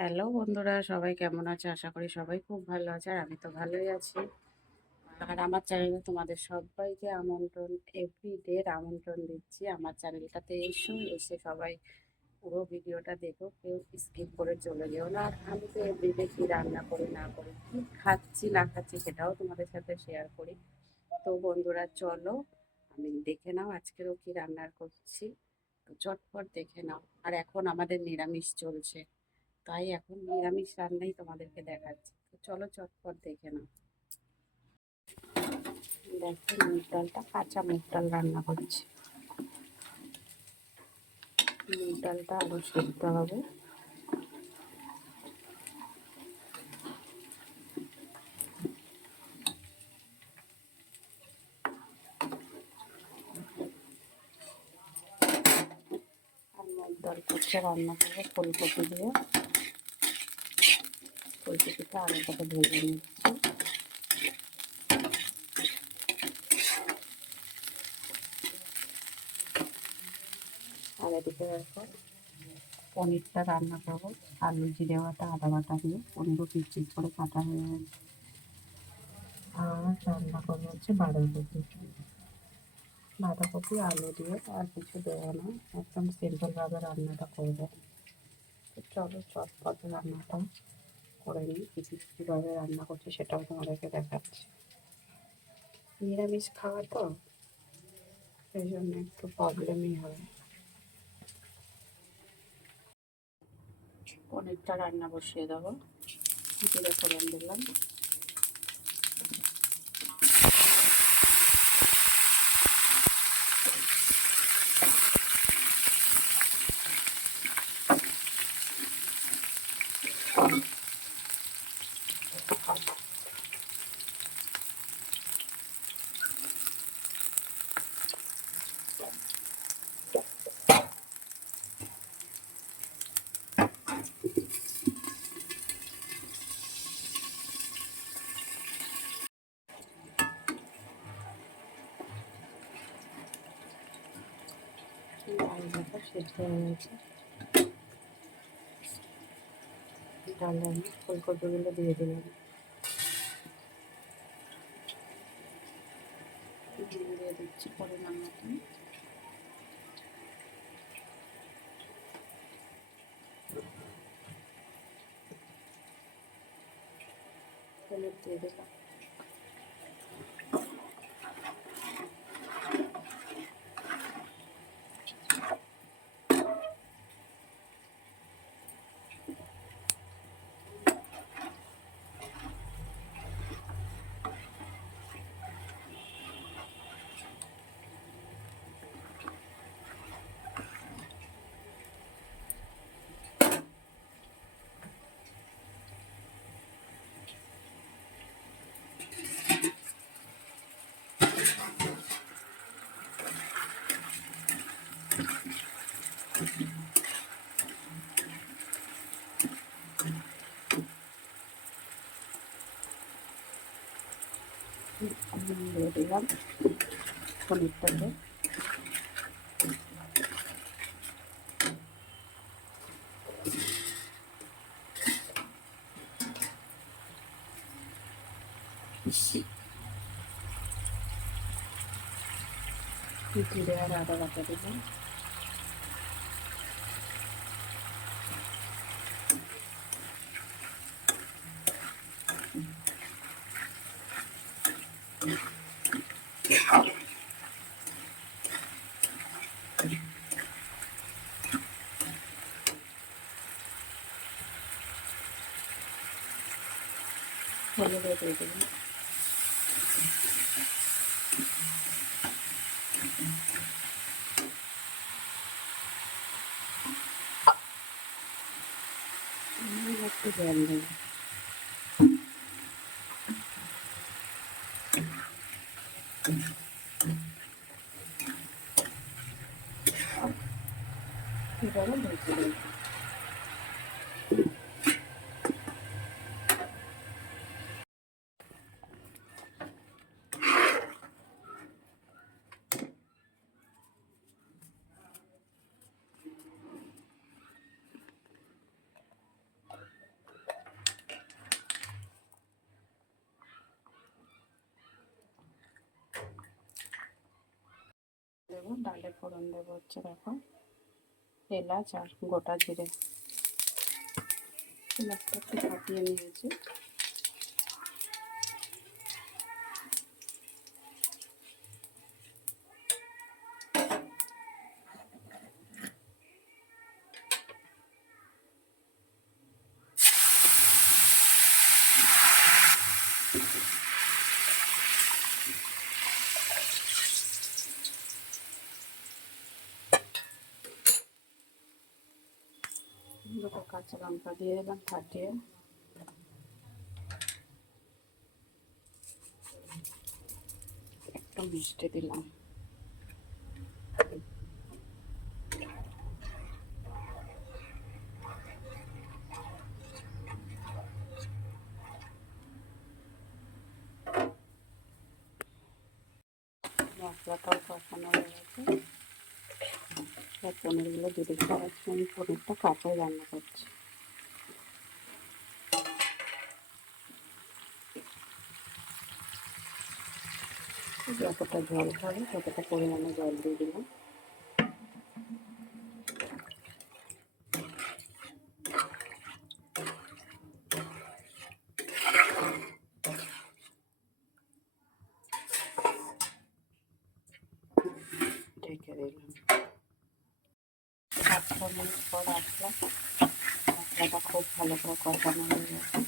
Hello বন্ধুরা, সবাই কেমন আছে? আশা করি সবাই খুব ভালো আছে। আর আমি তো ভালোই আছি। আর আমার চ্যানেলে তোমাদের সবাইকে এভরিডের আমন্ত্রণ দিচ্ছি। আমার চ্যানেলটাতে এসে সবাই পুরো ভিডিওটা দেখো, কেউ স্কিপ করে চলে যেও না। আর আমি তো এভরিডে কী রান্না করি না করি, কী খাচ্ছি না খাচ্ছি, সেটাও তোমাদের সাথে শেয়ার করি। তো বন্ধুরা চলো, আমি দেখে নাও আজকেরও কি রান্নার করছি। তো চটপট দেখে নাও। আর এখন আমাদের নিরামিষ চলছে, তাই এখন নিরামিষ রান্নাই তোমাদেরকে দেখাচ্ছি। তো চলো চটপট দেখে নাও। দেখো, মুগ ডালটা, কাঁচা মুগ ডাল রান্না করছি। মুগ ডালটা আরও সেদ্ধ হবে। আর মুগ ডাল করছে রান্না করবো ফুলকপি দিয়ে। ফুলকপিটা আগে থেকে ভেজে নিচ্ছি। আর এদিকে দেখো, পনিরটা রান্না করবো। আলু, জিরে বাটা, আদা বাটা দিয়ে পনিরও পিস পিস করে কাটা হয়ে গেছে। আর রান্না করবো হচ্ছে বাঁধাকপি আলু দিয়ে, আর কিছু দেওয়া না, একদম সিম্পলভাবে রান্নাটা করবো। তো চলো চটপট রান্নাটা করে নিই। কীভাবে রান্না করছি সেটাও তোমাদেরকে দেখাচ্ছি। নিরামিষ খাওয়া তো, সেই জন্য একটু প্রবলেমই হয়। পনিরটা রান্না বসিয়ে দেবো। জিরে ফোড়ন দিলাম। ডালটা সেদ্ধ হয়ে গেছে। ডালে আমি ফুলকপিগুলো দিয়ে দিলাম। দিয়ে দিচ্ছি পরিমাণ মতন। হলুদ দিয়ে দিলাম। দিয়ে দিলাম পনিরটাকে। জিরে আর আদা বাটা দিলাম। হলুদ দিয়ে দিলাম। একটু জল দেবো। এবারে ভেজে দেবো। দেবো। ডালে ফোড়ন দেবো হচ্ছে দেখো এলাচ আর গোটা জিরে। এলাচটা একটু ফাটিয়ে নিয়েছি। দুটো কাঁচা লঙ্কা দিয়ে দিলাম ফাটিয়ে। একটু মিষ্টি দিলাম। মশলাটাও কষানো হয়ে গেছে। পনিরগুলো দিয়ে দিচ্ছি। আমি পনিরটা কাঁচাই রান্না করছি। যতটা জল খাবে ততটা পরিমাণে জল দিয়ে দিলাম। ঢেকে দিলাম। 5 মিনিট পর আসলাম। মশলাটা খুব ভালো করে কষানো হয়ে গেছে।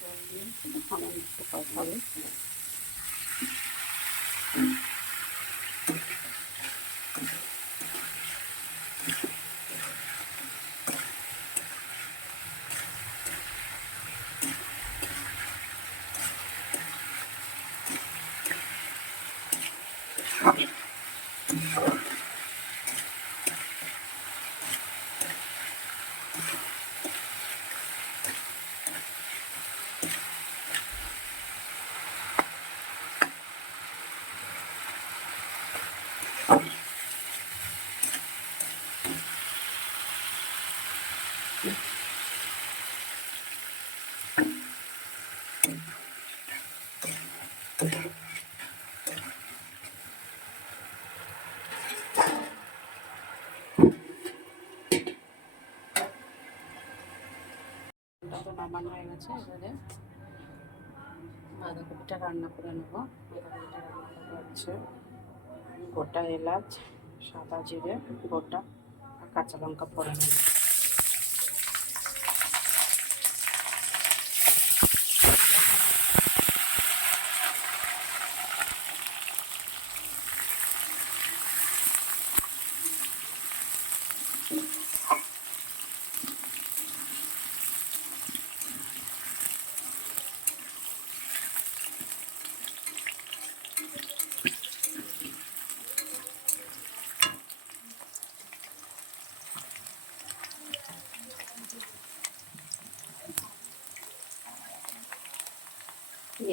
জল দিয়ে সামান্য একটু কষাবো। নামানো হয়ে গেছে। এবারে বাঁধাকপিটা রান্না করে নেব। বাঁধাকপিটা রান্না করবো হচ্ছে গোটা এলাচ, সাদা জিরে গোটা আর কাঁচা লঙ্কা ফোড়ন।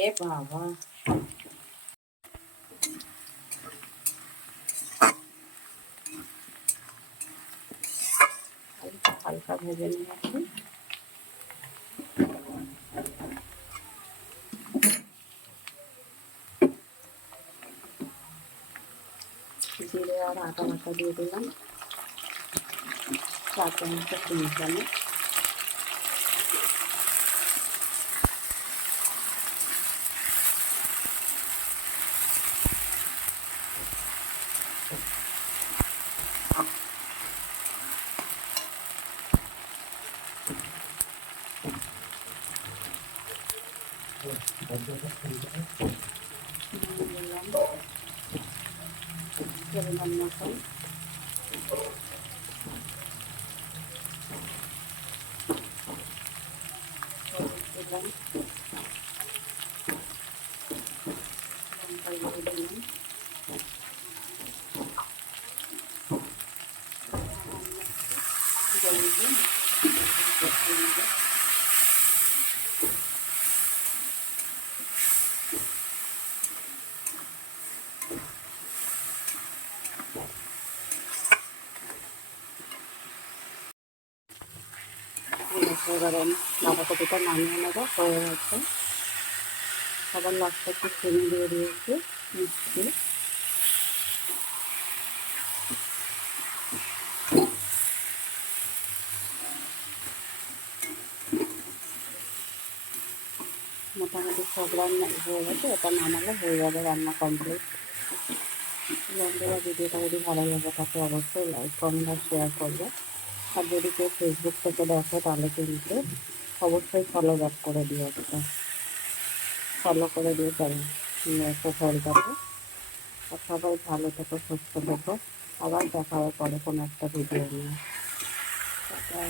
এ বাবা, হালকা ভেজে নিয়েছি। জিরে আর আদা বাটা দিয়ে দিলাম 4 চামচ 3 চামচ। দিলাম পরিমাণ মতন দিলাম, লঙ্কা গুঁড়ো দিলাম, জল দিয়ে কষিয়ে নেব। এবারে আমি বাঁধাকপিটা নামিয়ে নেবো। হয়ে গেছে। আবার লাস্টে একটু চিনি দিয়ে দিয়েছি মিষ্টি। মোটামুটি সব রান্না হয়ে গেছে, এটা নামালে হয়ে যাবে রান্না কমপ্লিট। বন্ধুরা, ভিডিওটা যদি ভালো লাগে তাকে অবশ্যই লাইক কমেন্ট আর শেয়ার করবে। আর যদি কেউ ফেসবুক থেকে দেখে তাহলে কিন্তু অবশ্যই ফলো ব্যাক করে দিও, একটা ফলো করে দিয়ে প্রোফাইলটাতে। আর সবাই ভালো থেকো, সুস্থ থেকো। আবার দেখা হবে পরে কোনো একটা ভিডিও নিয়ে। টাটা।